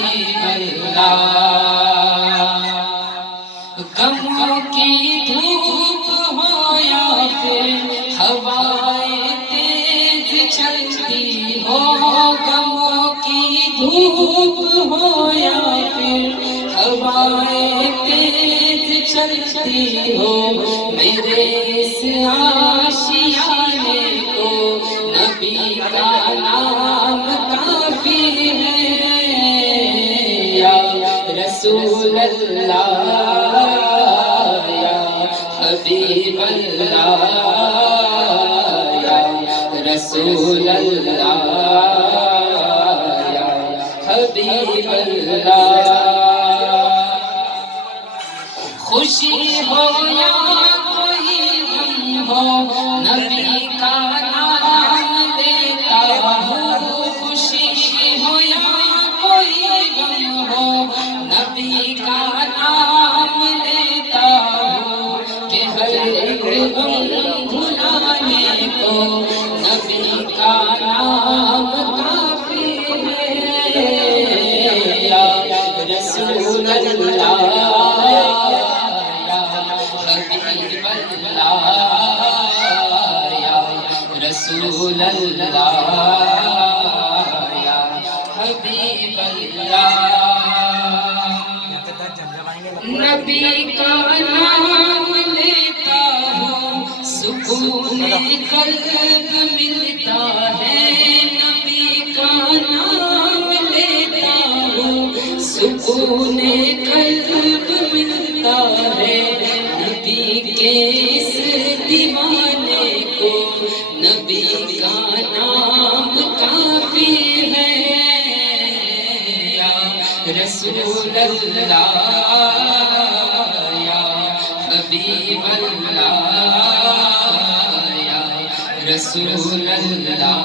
हबीब अल्लाह। गमों की धूप हो या फिर हवाएं तेज चलती हो, गमों की धूप हो या फिर हवाएं तेज चलती हो, मेरे इस आशियाने को नबी का नाम काफी है। या रसूल अल्लाह या हबीब अल्लाह या रसूल अल्लाह या हबीब अल्लाह। खुशी हो या कोई गम हो नबी का नाम लेता हूँ, खुशी हो या कोई गम हो नबी का नाम लेता हूँ, कि हर एक गम भुलाने को नबी का नाम काफी है। या रसूल अल्लाह हबीब अल्लाह या रसूल अल्लाह या हबीब अल्लाह। नबी का नाम लेता हूँ सुकून क़ल्ब मिलता है, नबी का नाम लेता हूँ सुकून क़ल्ब मिलता है, नबी के इस दीवाने को नबी का नाम काफी है। या रसूल अल्लाह या हबीब अल्लाह या रसूल अल्लाह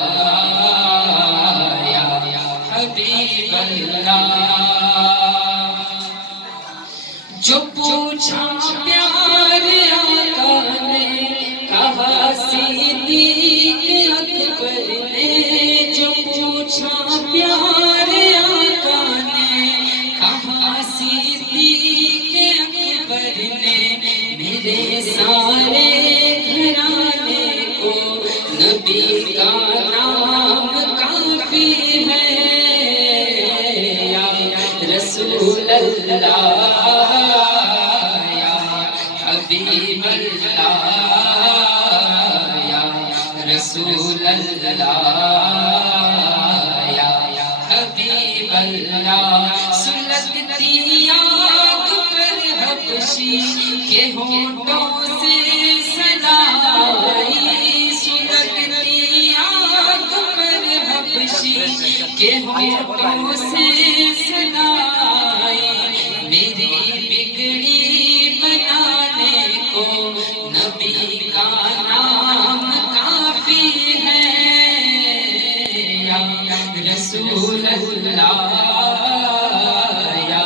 या हबीब अल्लाह। जो पूछा प्यार आका ने कहा सिद्दीक अकबर ने, जो पूछा प्यार आका ने कहा सिद्दीक अकबर ने, मेरे सारे घराने को नबी का नाम काफी है। या रसूल अल्लाह हबीब अल्लाह या रसूल अल्लाह या हबीब अल्लाह। सुलगती आग पर हबशी के होठों से सदा आई, सुलगती आग पर हबशी के होठों से सदा आई, मेरी बिगड़ी बनाने को नबी का नाम काफी है। या रसूल अल्लाह या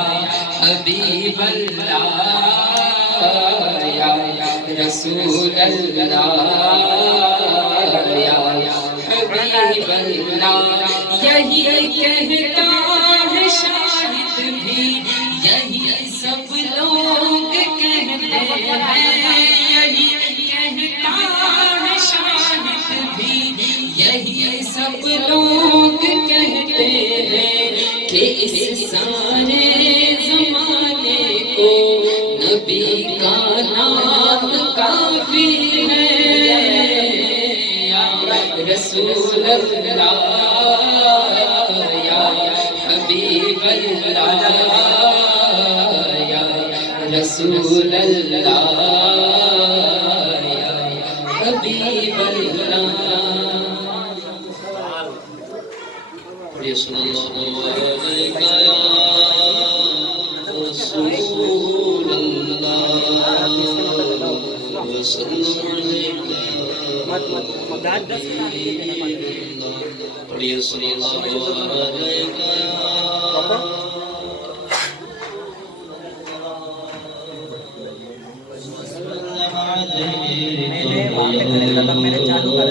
हबीब अल्लाह या रसूल अल्लाह या हबीब अल्लाह। यही कहता है शाहिद भी, यही सब लोग कहते हैं, यही कहता है शाहिद भी, यही सब लोग कहते हैं कि इस सारे ज़माने को नबी का नाम काफी है। या रसूल अल्लाह या हबीब अल्लाह या रसूल अल्लाह या हबीब अल्लाह। सल्लल्लाहु अलैका या रसूल अल्लाह वसल्लम अलैका पढ़िए सल्लल्लाहु अलैका मैंने चालू कर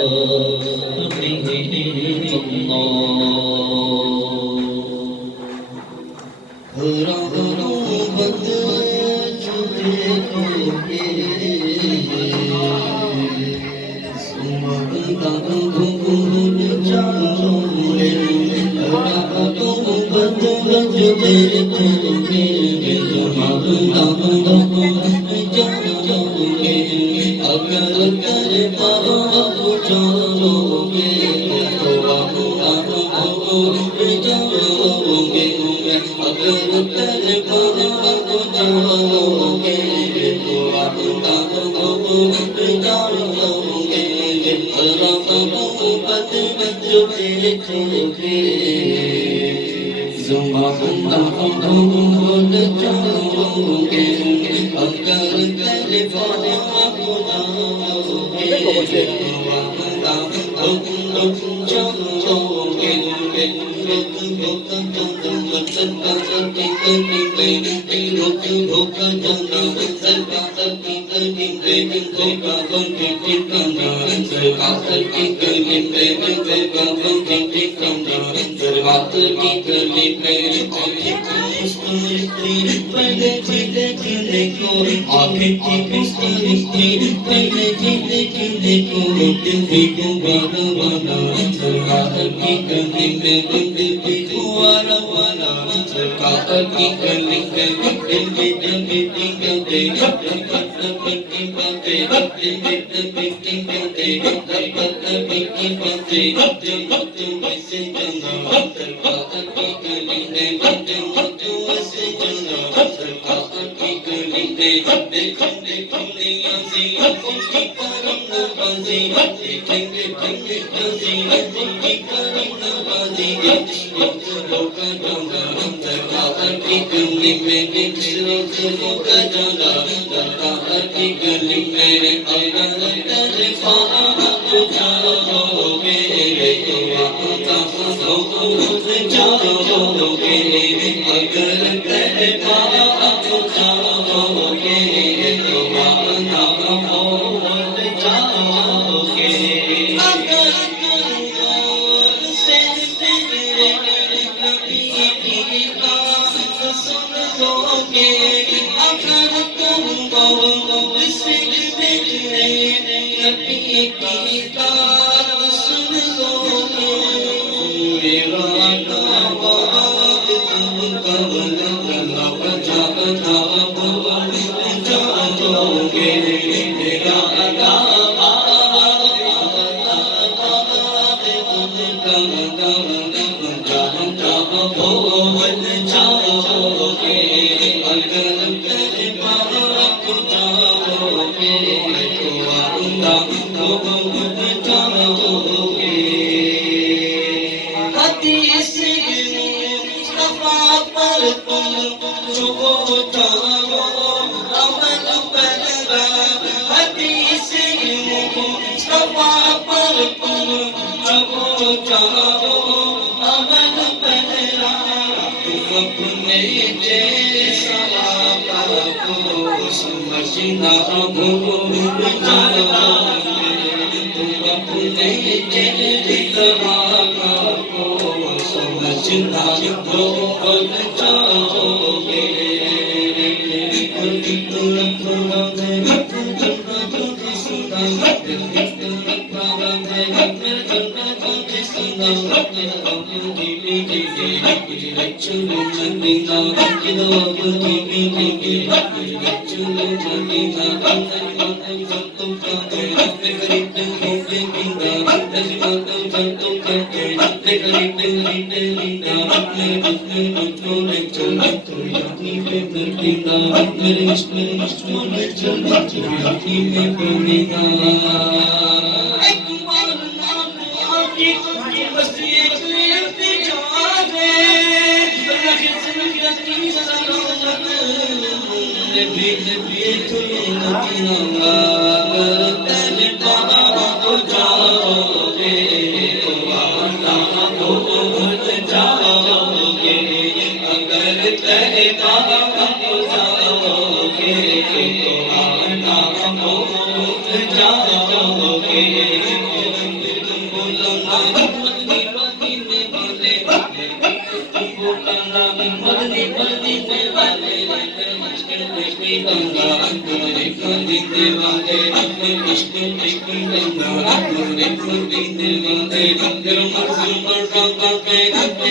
Ganga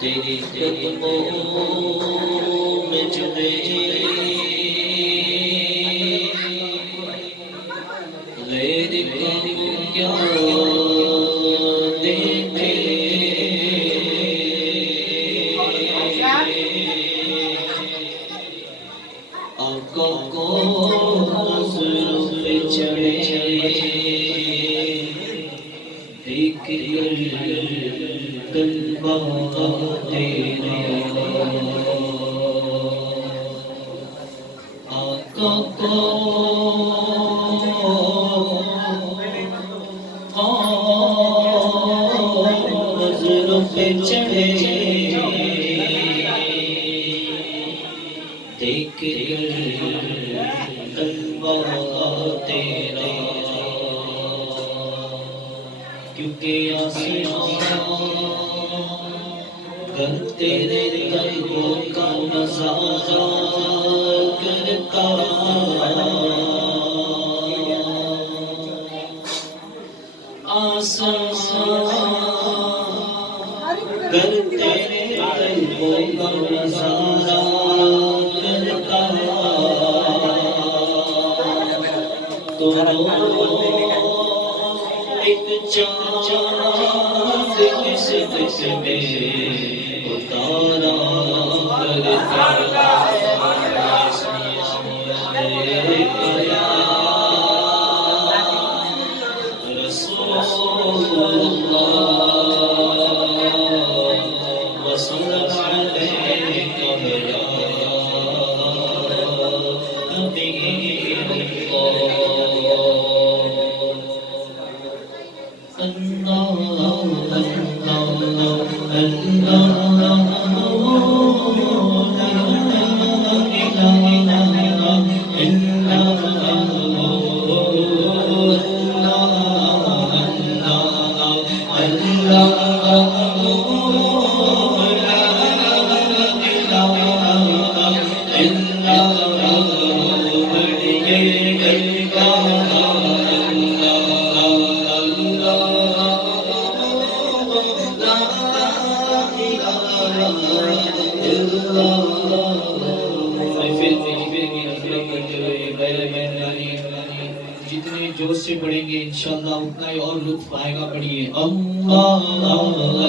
तेरी कदमों में जुड़े गैर को क्या देखे आंखों को नजरों पे चढ़े देख कल्बा तेरा आका को नजरों पे चढ़े देख कल्बा तेरा क्योंकि कर तेरे कल्बों का नज़ारा करता कर तेरे कल्बों का नज़ारा करता तो एक चाँद किस दिश में उतारा करता Allah जितने जोश से पढ़ेंगे इंशाल्लाह उतना ही और लुत्फ आएगा। पढ़िए अल्लाह अल्लाह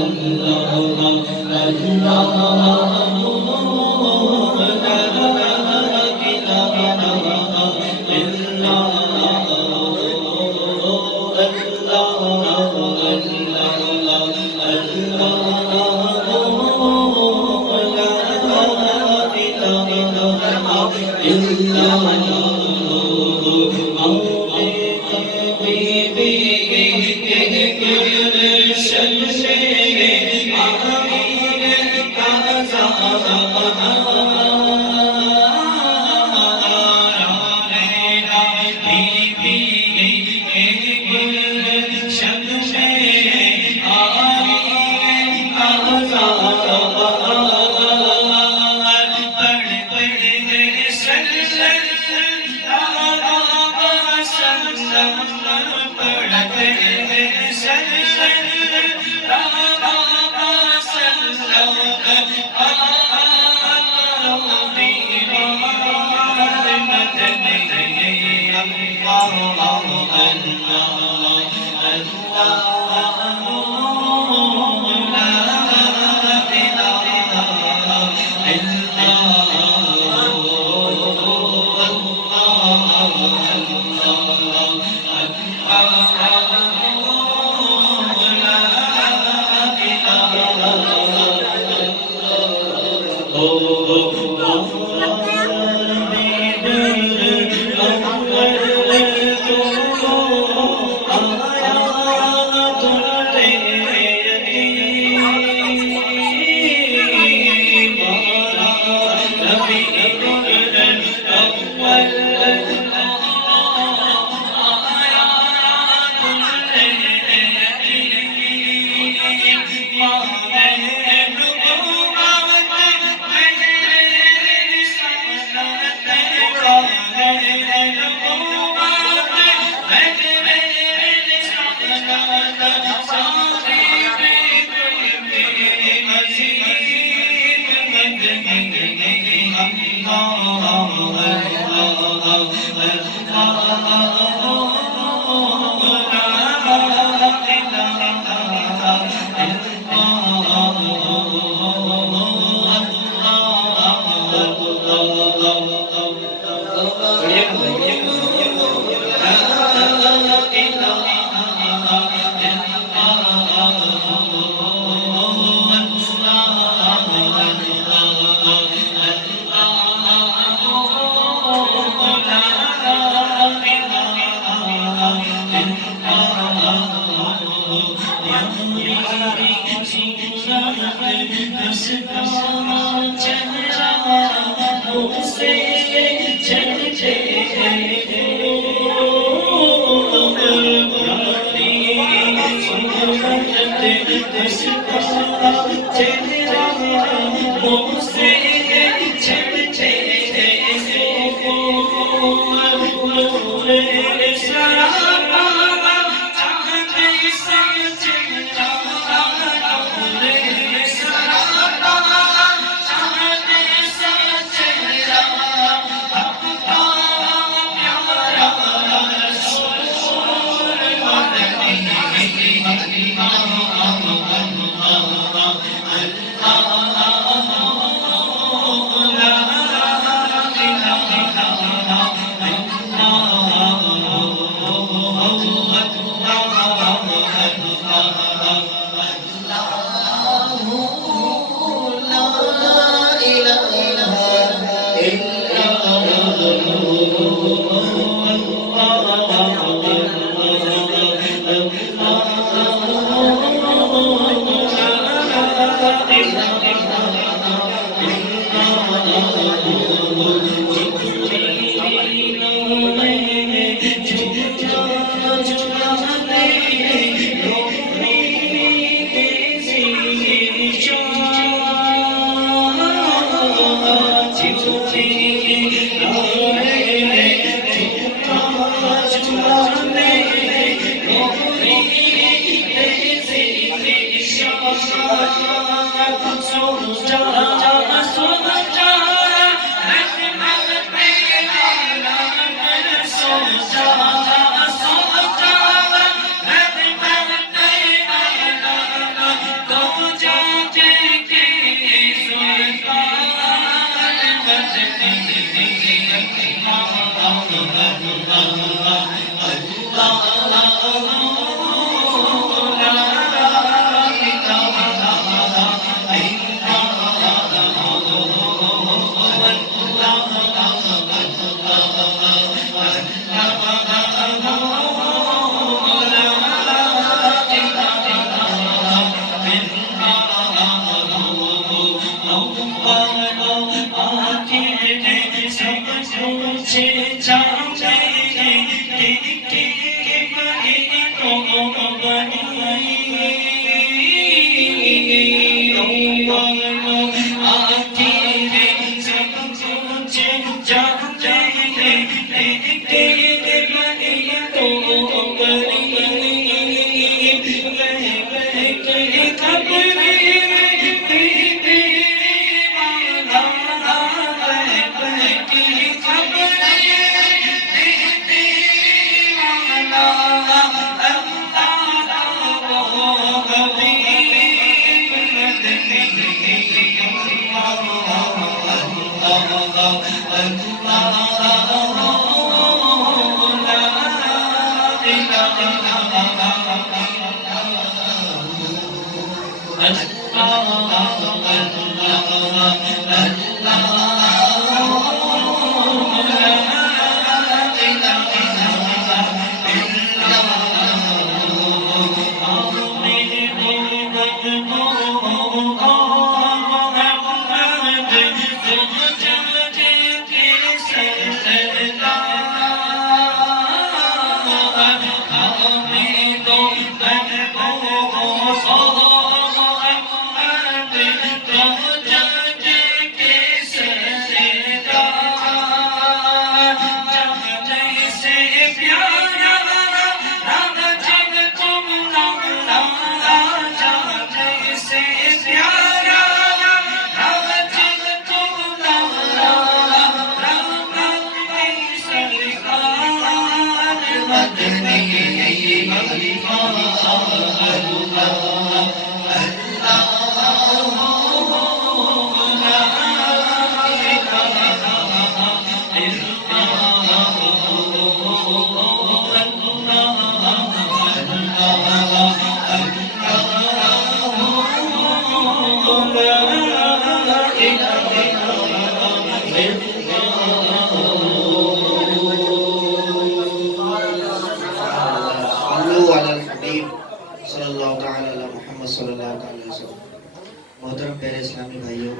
मोहतरम प्यारे इस्लामी भाइयों,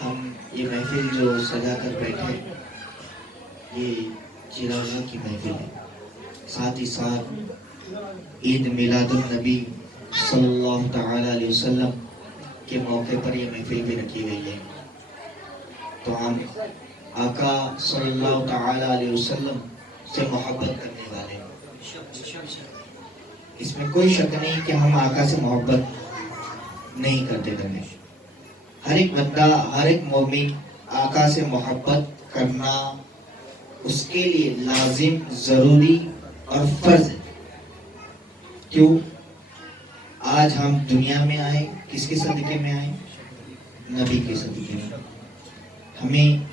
हम ये महफिल जो सजा कर बैठे, ये चिरागा की महफिल है। साथ ही साथ ईद मिलादुन नबी सल्लल्लाहु तआला अलैहि वसल्लम के मौके पर ये महफिल भी रखी गई है। तो हम आका सल्लल्लाहु तआला अलैहि वसल्लम से मोहब्बत करने वाले हैं। इसमें कोई शक नहीं कि हम आका से मोहब्बत नहीं करते करने। हर एक बंदा, हर एक मोमिन आका से मोहब्बत करना उसके लिए लाजिम, जरूरी और फर्ज है। क्यों? आज हम दुनिया में आए, किसके सदके में आए? नबी के सदके में। हमें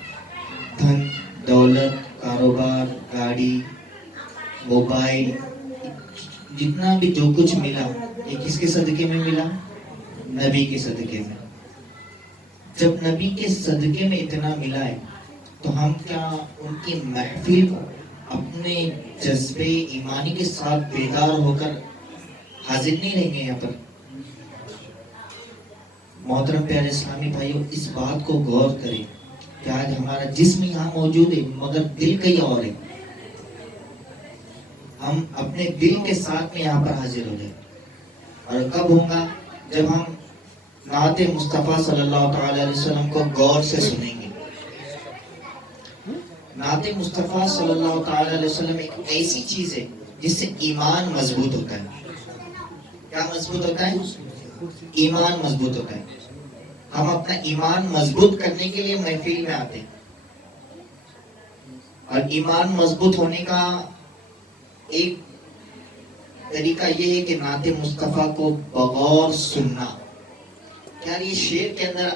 धन दौलत, कारोबार, गाड़ी, मोबाइल, जितना भी जो कुछ मिला, ये किसके सदके में मिला? नबी के सदके में। जब नबी के सदके में इतना मिला है, तो हम क्या उनकी महफिल को अपने जज्बे ईमानी के साथ बेदार होकर हाजिर नहीं रहेंगे यहाँ पर? मोहतरम प्यारे इस्लामी भाइयों, इस बात को गौर करें कि आज हमारा जिस्म यहाँ मौजूद है, मगर दिल कहीं और है। हम अपने दिल के साथ में यहाँ पर हाजिर हो जाए। और कब होगा? जब हम नाते मुस्तफ़ा सल्लल्लाहु अलैहि वसल्लम को गौर से सुनेंगे। नाते मुस्तफ़ा सल्लल्लाहु अलैहि वसल्लम एक ऐसी चीज है जिससे ईमान मजबूत होता है। क्या मजबूत होता है? ईमान मजबूत होता है। हम अपना ईमान मजबूत करने के लिए महफिल में आते हैं। और ईमान मजबूत होने का एक तरीका ये है कि नाते मुस्तफ़ा को बगौर सुनना। यार, ये शेर के अंदर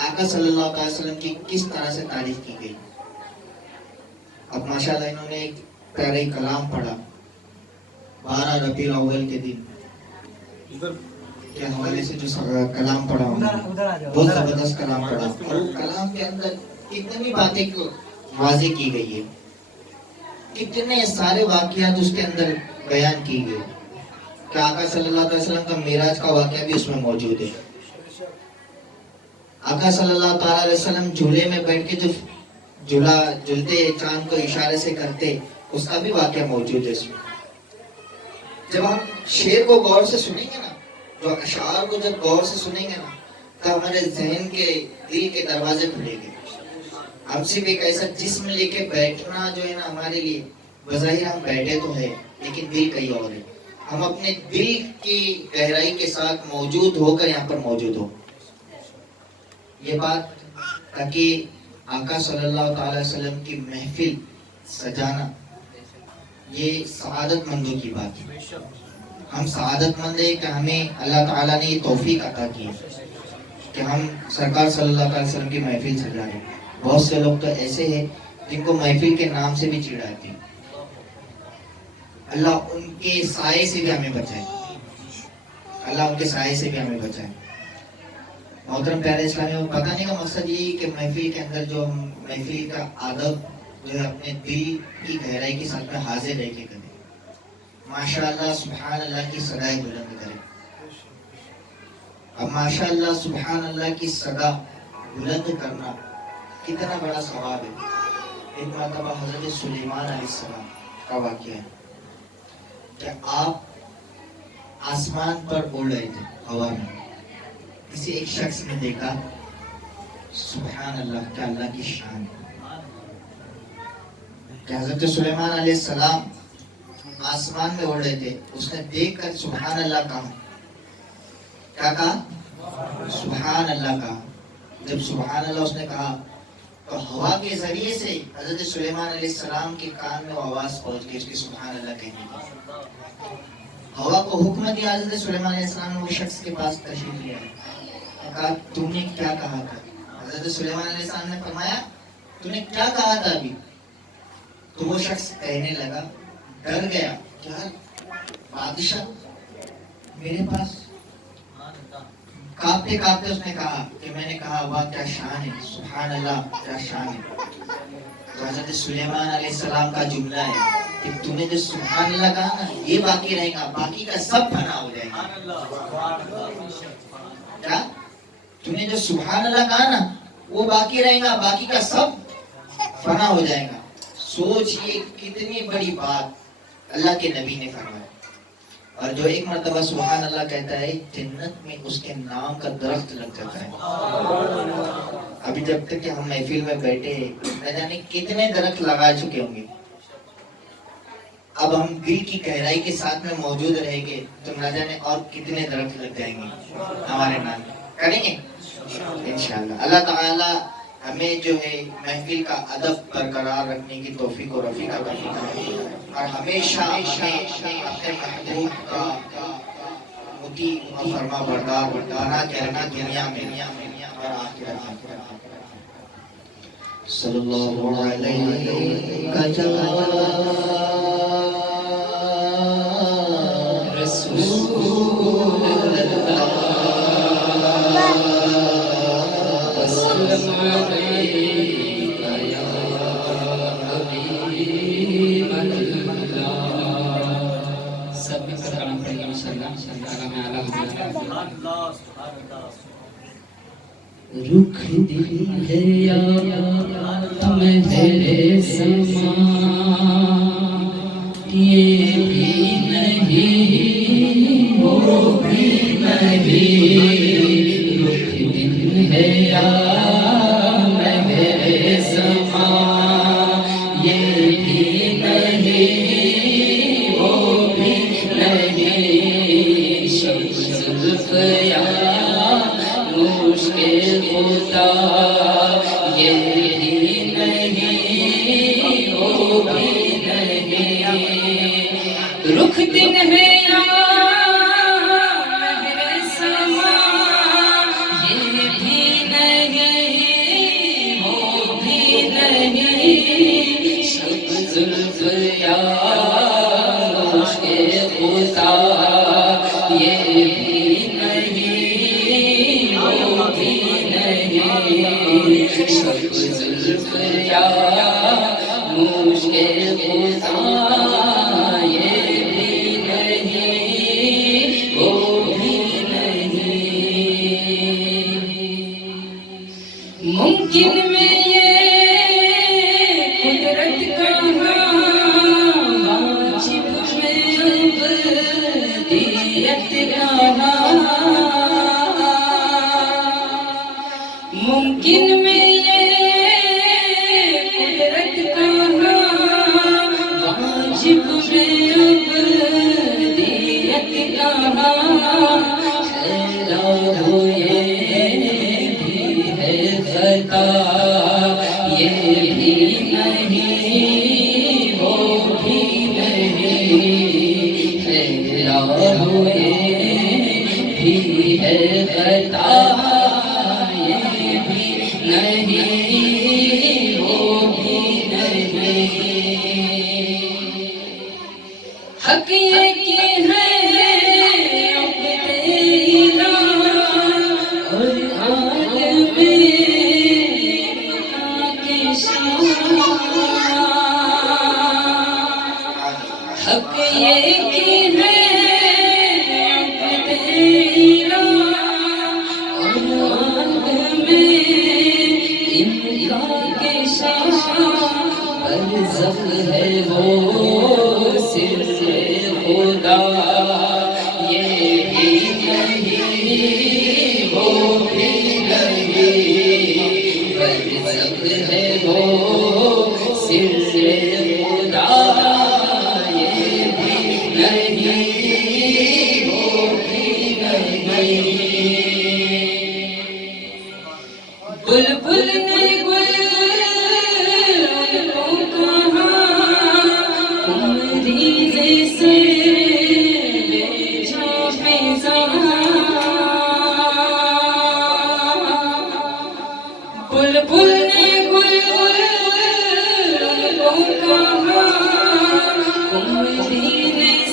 आका सल्लल्लाहु अलैहि वसल्लम की किस तरह से तारीफ की गई। अब माशाल्लाह इन्होंने एक प्यारे कलाम पढ़ा 12 रबीउल अव्वल के दिन के हवाले से जो कलाम पढ़ा उधर आ जाओ, बहुत उधर आ जाओ। जबरदस्त कलाम पढ़ा और वो कलाम के अंदर कितनी बातें वाजे की गई है, कितने सारे वाकयात उसके अंदर बयान की गई कि आका सल्लल्लाहु अलैहि वसल्लम का मेराज का वाकया भी उसमें मौजूद है। आका सल्लल्लाहु अलैहि वसल्लम झूले में बैठ के जो झूलते चांद को इशारे से करते, उसका भी वाकया मौजूद है इसमें। जब हम शेर को गौर से सुनेंगे ना, जो अशार को जब गौर से सुनेंगे ना, तो हमारे जहन के दिल के दरवाजे खुलेंगे। हम सिर्फ एक ऐसा जिस्म लेके बैठना जो है ना, हमारे लिए बज़ाहिर हम बैठे तो है लेकिन दिल कहीं और है। हम अपने दिल की गहराई के साथ मौजूद होकर यहाँ पर मौजूद हो, ये बात, ताकि आका सल्लल्लाहु अलैहि वसल्लम की महफिल सजाना ये सआदतमंदों की बात है। हम सआदतमंद है कि हमें अल्लाह ताला ने ये तौफीक अता की है कि हम सरकार सल्लल्लाहु अलैहि वसल्लम की महफिल सजा रहे। बहुत से लोग तो ऐसे हैं जिनको महफिल के नाम से भी चिढ़ाते हैं। अल्लाह उनके साए से भी हमें बचाए, अल्लाह उनके साए से भी हमें बचाए। मोहतरम प्यारे इस्लामी, बताने का मकसद ये कि महफिल के अंदर जो हम महफिल का आदब जो है अपने दिल की गहराई के साथ में हाजिर रह के करें। माशाअल्लाह सुभान अल्लाह की सदाएं बुलंद करें। अब माशाअल्लाह सुभान अल्लाह की सदा बुलंद करना कितना बड़ा सवाब है। एक मरतबा हजरत सुलेमान अलैहिस्सलाम का वाक़या है कि आप आसमान पर उड़ रहे थे हवा में, किसी एक शख्स ने देखा, सुभान अल्लाह, क्या अल्लाह की शान है। हजरत सुलेमान अलैहिस्सलाम आसमान में उड़ रहे थे, उसने देखकर सुभान अल्लाह कहा। क्या कहा? सुभान अल्लाह कहा। जब सुभान अल्लाह उसने कहा तो हवा के जरिए से हजरत सुलेमान अलैहिस्सलाम के कान में वो आवाज पहुंच गई उसकी सुभान अल्लाह कहने की। हवा को हुक्म दिया, हजरत सुलेमान अलैहिस्सलाम ने वो शख्स के पास तशरीफ लिया, कहा तुमने क्या कहा था? हजरत सुलेमान अलैहिस्सलाम ने फरमाया तूने क्या कहा था अभी? तो वो शख्स कहने लगा, डर गया, क्या बादशाह मेरे पास? कांपते कांपते उसने कहा कि मैंने कहा वाह क्या शान है, सुभान अल्लाह क्या शान है। तो हजरत सुलेमान अलैहिस्सलाम का जुमला है कि तूने जो सुभान अल्लाह कहा ना, ये बाकी रहेगा, बाकी का सब फना हो जाएगा। क्या? तूने जो सुभान अल्लाह कहा ना, वो बाकी रहेगा, बाकी का सब फना हो जाएगा। सोचिए कितनी बड़ी बात अल्लाह के नबी ने फरमाया। और जो एक मर्तबा सुभान अल्लाह कहता है, जन्नत में उसके नाम का दरख्त लग जाता है। अभी जब तक कि हम महफिल में बैठे न जाने कितने दरख्त लगा चुके होंगे। अब हम दिल की गहराई के साथ में मौजूद रहेंगे तो न जाने और कितने दरख्त लग जाएंगे हमारे नाम। करेंगे इंशाअल्लाह। अल्लाह ताला हमें जो है महफिल का अदब बरकरार रखने की तौफीक और रफीक अता फरमाए और हमेशा अपने महबूब का मुती और फरमा बरदार बना के रखना दुनिया में और आखिरत में। सल्लल्लाहु अलैहि रुख दिल है या तुम्हारे समा, ये भी नहीं वो भी नहीं। रुख दिल है या मेरे समा, ये भी नहीं वो भी नहीं। जुल्फ या मुश्किल खुदा, ये भी नहीं वो भी नहीं। रुख दिन है या मेरे समा, ये भी नहीं वो भी नहीं। मुझे खुदा ये भी नहीं वो भी नहीं। मुमकिन में ये कुदरत का वाजिब में अबदियत का मुमकिन में ये कुदरत का वाजिब में अबदियत का खैरा हो ये भी है खता ये भी नहीं वो भी नहीं खैरा हो ये भी है खता नहीं वो भी नहीं। हक ये की है अब तेरा और आदम के हक ये की है अब तेरा और आदम इनका के बरज़ख है वो सिर खुदा ये भी नहीं वो भी नहीं बरज़ख है वो सिर खुदा ये भी नहीं वो भी नहीं। बुलबुल ने गुल को कहा उमरी से बेचा फिजा बुलबुल ने गुल को कहा उमरी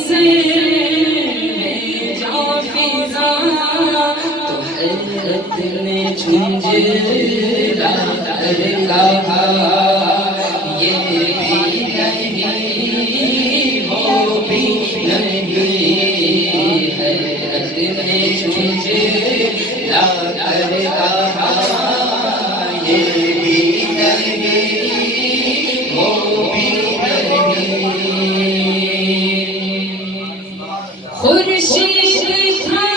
से बेचा फिजा तो हैरत ने झुंझला कर कहा ये भी नहीं वो भी नहीं हैरत ने झुंझला कर कहा ये भी नहीं वो भी नहीं। खुर्शीद था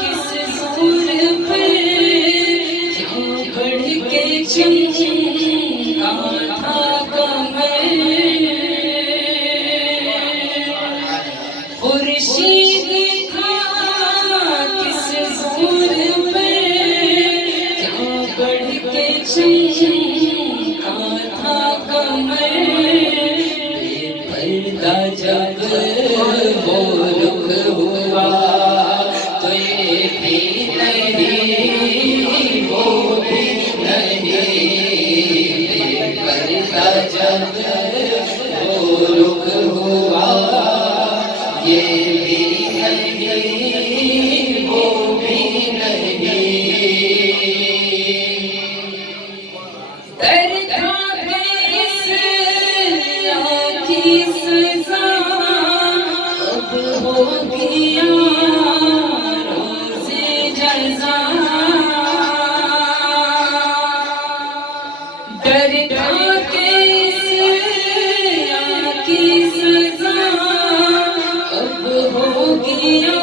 किस सूर पे बढ़ के चमका था कमर खुर्शीद था किस जोर पे क्या बढ़ के चमका था कमर बेपर्दा जब वो रुख हुआ तो ये भी नहीं वो भी नहीं बेपर्दा जब वो रुख हुआ ये भी नहीं वो भी नहीं। दर्द इस की सजा अब हो गया रोज़े जज़ा दर्द इस की सजा अब हो गया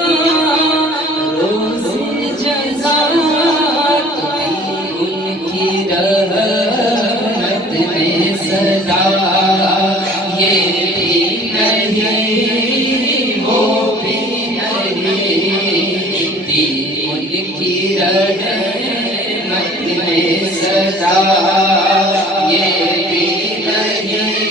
रोज़े जज़ा उनकी रहमत में सदा ये भी नहीं वो भी नहीं उनकी रहमत में सदा ये भी नहीं